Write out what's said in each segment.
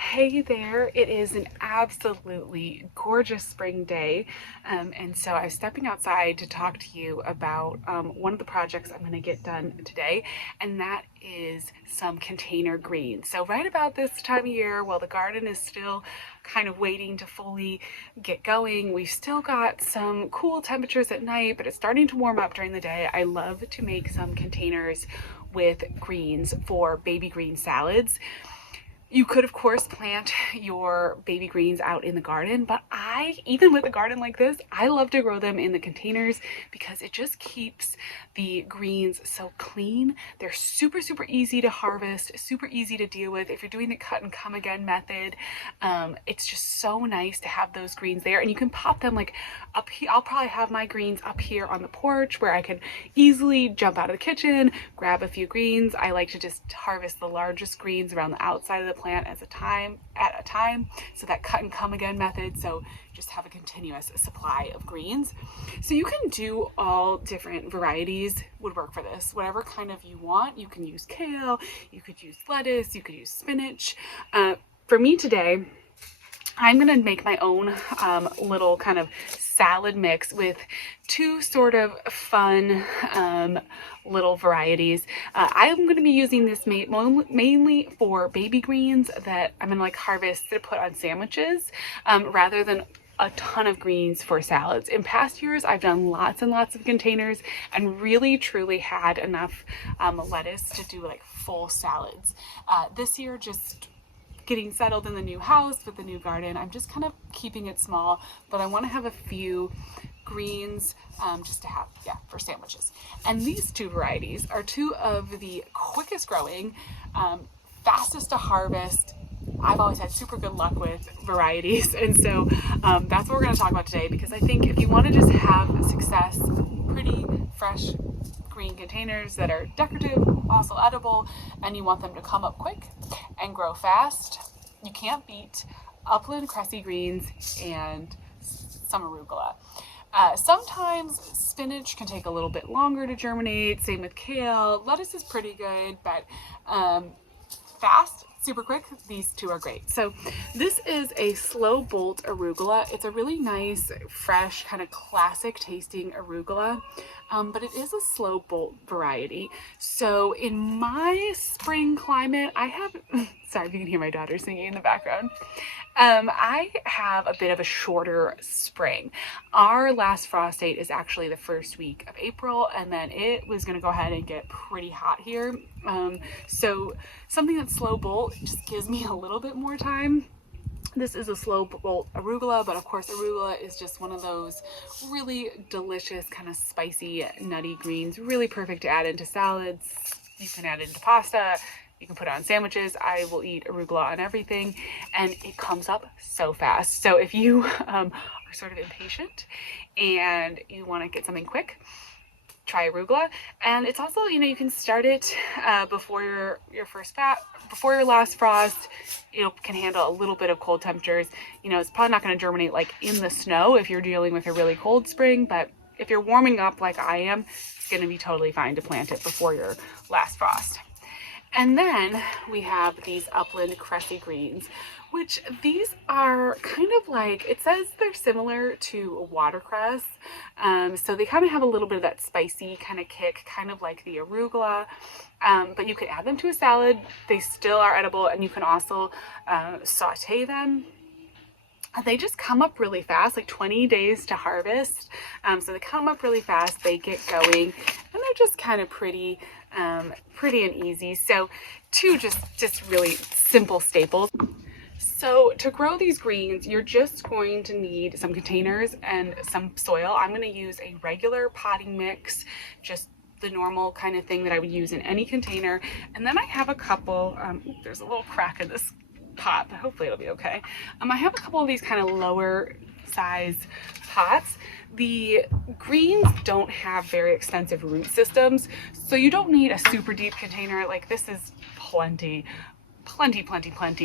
Hey there, it is an absolutely gorgeous spring day, and so I was stepping outside to talk to you about one of the projects I'm going to get done today, and that is some container greens. So right about this time of year, while the garden is still kind of waiting to fully get going, we've still got some cool temperatures at night, but it's starting to warm up during the day. I love to make some containers with greens for baby green salads. You could, of course, plant your baby greens out in the garden, but even with a garden like this, I love to grow them in the containers because it just keeps the greens so clean. They're super, super easy to harvest, super easy to deal with. If you're doing the cut and come again method, it's just so nice to have those greens there. And you can pop them like up here. I'll probably have my greens up here on the porch where I can easily jump out of the kitchen, grab a few greens. I like to just harvest the largest greens around the outside of the plant at a time, so that cut and come again method, so just have a continuous supply of greens. So you can do all different varieties would work for this, whatever kind of you want. You can use kale, you could use lettuce, you could use spinach. For me today, I'm gonna make my own little kind of salad mix with two sort of fun little varieties. I'm going to be using this mainly for baby greens that I'm going to harvest to put on sandwiches rather than a ton of greens for salads. In past years, I've done lots and lots of containers and really truly had enough lettuce to do full salads. This year, just getting settled in the new house with the new garden, I'm just kind of keeping it small, but I want to have a few greens just to have, for sandwiches. And these two varieties are two of the quickest growing, fastest to harvest. I've always had super good luck with varieties, and so that's what we're going to talk about today, because I think if you want to just have success, pretty fresh green containers that are decorative, also edible, and you want them to come up quick and grow fast, you can't beat upland cressy greens and some arugula. Sometimes spinach can take a little bit longer to germinate, same with kale. Lettuce is pretty good, but fast, super quick, these two are great. So this is a slow bolt arugula. It's a really nice, fresh, kind of classic tasting arugula, but it is a slow bolt variety. So in my spring climate, I have, sorry if you can hear my daughter singing in the background. I have a bit of a shorter spring. Our last frost date is actually the first week of April, and then it was going to go ahead and get pretty hot here. So something that's slow bolt just gives me a little bit more time. This is a slow bolt arugula, but of course arugula is just one of those really delicious, kind of spicy, nutty greens, really perfect to add into salads. You can add it into pasta. You can put it on sandwiches. I will eat arugula on everything, and it comes up so fast. So if you are sort of impatient and you want to get something quick, try arugula. And it's also, you can start it before before your last frost. It can handle a little bit of cold temperatures. It's probably not going to germinate in the snow if you're dealing with a really cold spring, but if you're warming up like I am, it's going to be totally fine to plant it before your last frost. And then we have these upland cressy greens, which these are kind of it says they're similar to watercress. So they kind of have a little bit of that spicy kind of kick, kind of like the arugula. But you could add them to a salad. They still are edible, and you can also saute them. They just come up really fast, 20 days to harvest. So they come up really fast, they get going, and they're just kind of pretty and easy. So two just really simple staples. So to grow these greens, you're just going to need some containers and some soil. I'm going to use a regular potting mix, just the normal kind of thing that I would use in any container. And then I have a couple, there's a little crack in this pot, but hopefully it'll be okay. I have a couple of these kind of lower size pots. The greens don't have very extensive root systems, so you don't need a super deep container. This is plenty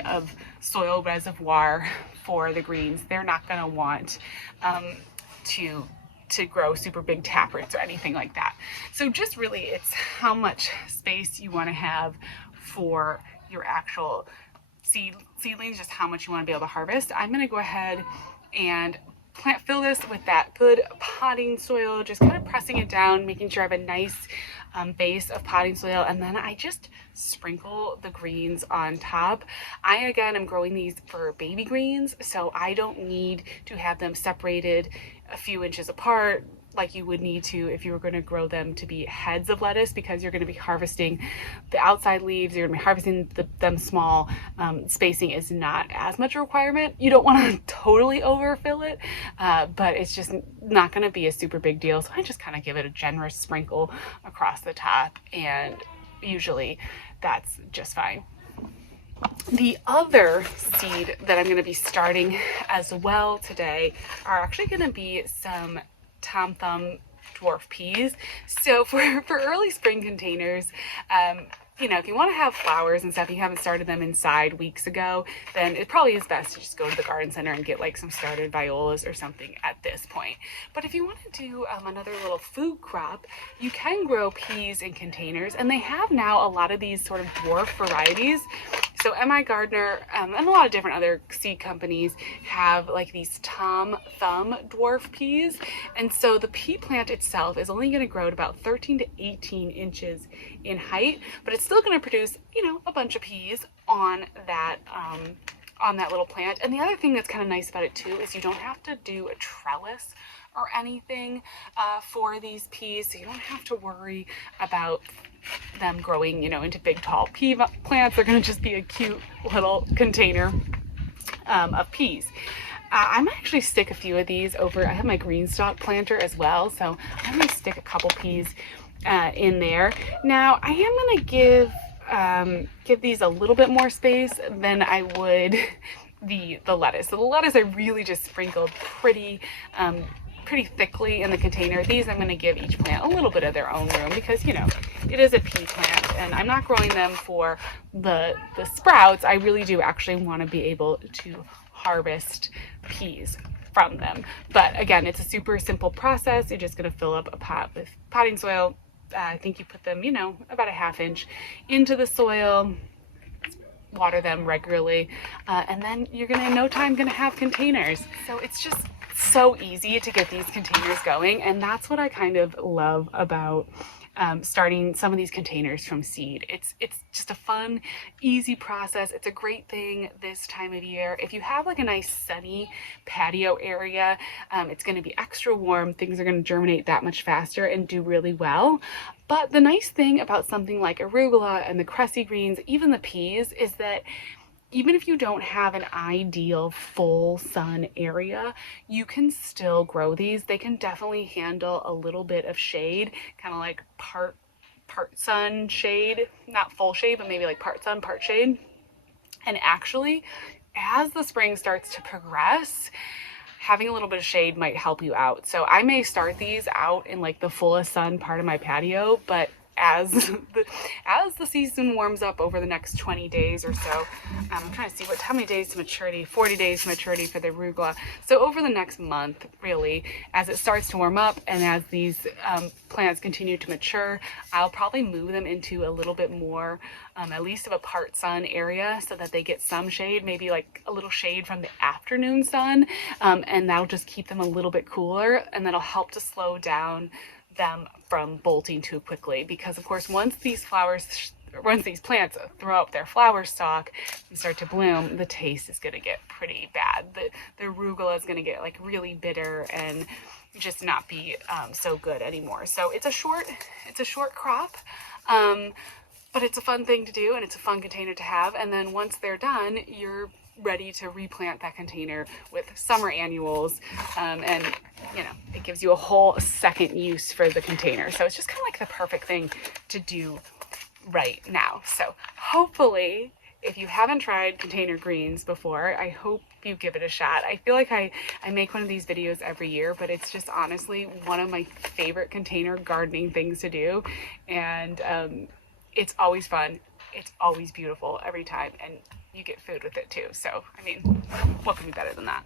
of soil reservoir for the greens. They're not going to want to grow super big taproots or anything like that. So just really, it's how much space you want to have for your actual seedlings, just how much you want to be able to harvest. I'm going to go ahead and fill this with that good potting soil, just kind of pressing it down, making sure I have a nice base of potting soil, and then I just sprinkle the greens on top. Again, am growing these for baby greens, so I don't need to have them separated a few inches apart like you would need to if you were going to grow them to be heads of lettuce, because you're going to be harvesting the outside leaves, you're going to be harvesting them small. Spacing is not as much a requirement. You don't want to totally overfill it, but it's just not going to be a super big deal. So I just kind of give it a generous sprinkle across the top, and usually that's just fine. The other seed that I'm going to be starting as well today are actually going to be some Tom Thumb dwarf peas. So for early spring containers, you know, if you want to have flowers and stuff, you haven't started them inside weeks ago, then it probably is best to just go to the garden center and get like some started violas or something at this point. But if you want to do another little food crop, you can grow peas in containers, and they have now a lot of these sort of dwarf varieties. So MIgardener and a lot of different other seed companies have like these Tom Thumb dwarf peas. And so the pea plant itself is only going to grow at about 13 to 18 inches in height, but it's still going to produce, you know, a bunch of peas on that little plant. And the other thing that's kind of nice about it too is you don't have to do a trellis or anything for these peas, so you don't have to worry about them growing, you know, into big tall pea plants. They're going to just be a cute little container of peas. I might actually stick a few of these over. I have my green stalk planter as well, so I'm going to stick a couple peas in there. Now I am going to give these a little bit more space than I would the lettuce. So the lettuce I really just sprinkled pretty thickly in the container. These I'm going to give each plant a little bit of their own room because, you know, it is a pea plant and I'm not growing them for the sprouts. I really do actually want to be able to harvest peas from them. But again, it's a super simple process. You're just going to fill up a pot with potting soil. I think you put them, you know, about a ½ inch into the soil, water them regularly, and then you're gonna in no time gonna have containers. So it's just so easy to get these containers going, and that's what I kind of love about starting some of these containers from seed. It's just a fun, easy process. It's a great thing this time of year. If you have like a nice sunny patio area, it's going to be extra warm. Things are going to germinate that much faster and do really well. But the nice thing about something like arugula and the cressy greens, even the peas, is that even if you don't have an ideal full sun area, you can still grow these. They can definitely handle a little bit of shade, kind of like part sun shade, not full shade, but maybe like part sun, part shade. And actually, as the spring starts to progress, having a little bit of shade might help you out. So I may start these out in like the fullest sun part of my patio, but as the season warms up over the next 20 days or so, I'm trying to see how many days to maturity, 40 days to maturity for the arugula. So over the next month, really, as it starts to warm up and as these plants continue to mature, I'll probably move them into a little bit more, at least of a part sun area, so that they get some shade, maybe like a little shade from the afternoon sun, and that'll just keep them a little bit cooler, and that'll help to slow down them from bolting too quickly. Because of course, once these plants throw up their flower stalk and start to bloom, the taste is going to get pretty bad. The arugula is going to get like really bitter and just not be so good anymore. So it's a short crop, but it's a fun thing to do and it's a fun container to have. And then once they're done, you're ready to replant that container with summer annuals, and you know, it gives you a whole second use for the container. So it's just kind of like the perfect thing to do right now. So hopefully, if you haven't tried container greens before, I hope you give it a shot. I feel like I make one of these videos every year, but it's just honestly one of my favorite container gardening things to do, and it's always fun. It's always beautiful every time, and you get food with it too. So, I mean, what can be better than that?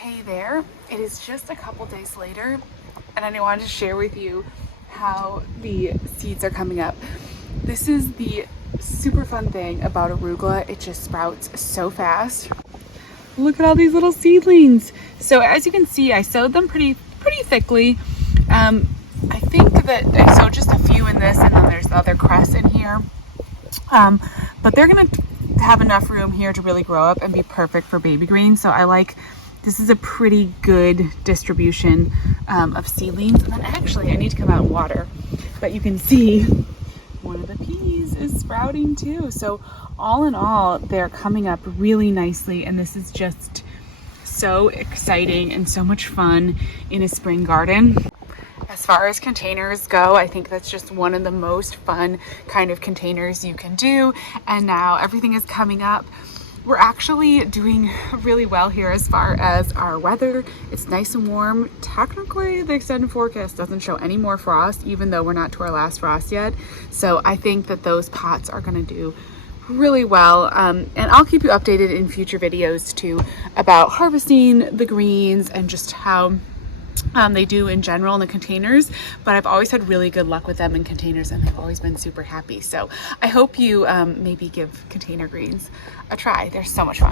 Hey there, it is just a couple days later, and I wanted to share with you how the seeds are coming up. This is the super fun thing about arugula. It just sprouts so fast. Look at all these little seedlings. So as you can see, I sowed them pretty thickly. I think that I sowed just a few in this, and then there's the other cress in here. But they're gonna have enough room here to really grow up and be perfect for baby greens. So this is a pretty good distribution of seedlings. And then actually I need to come out and water, but you can see one of the peas is sprouting too. So all in all, they're coming up really nicely, and this is just so exciting and so much fun in a spring garden. As far as containers go, I think that's just one of the most fun kind of containers you can do. And now everything is coming up. We're actually doing really well here as far as our weather. It's nice and warm. Technically, the extended forecast doesn't show any more frost, even though we're not to our last frost yet. So I think that those pots are gonna do really well. And I'll keep you updated in future videos too about harvesting the greens and just how they do in general in the containers, but I've always had really good luck with them in containers, and they've always been super happy. So I hope you maybe give container greens a try. They're so much fun.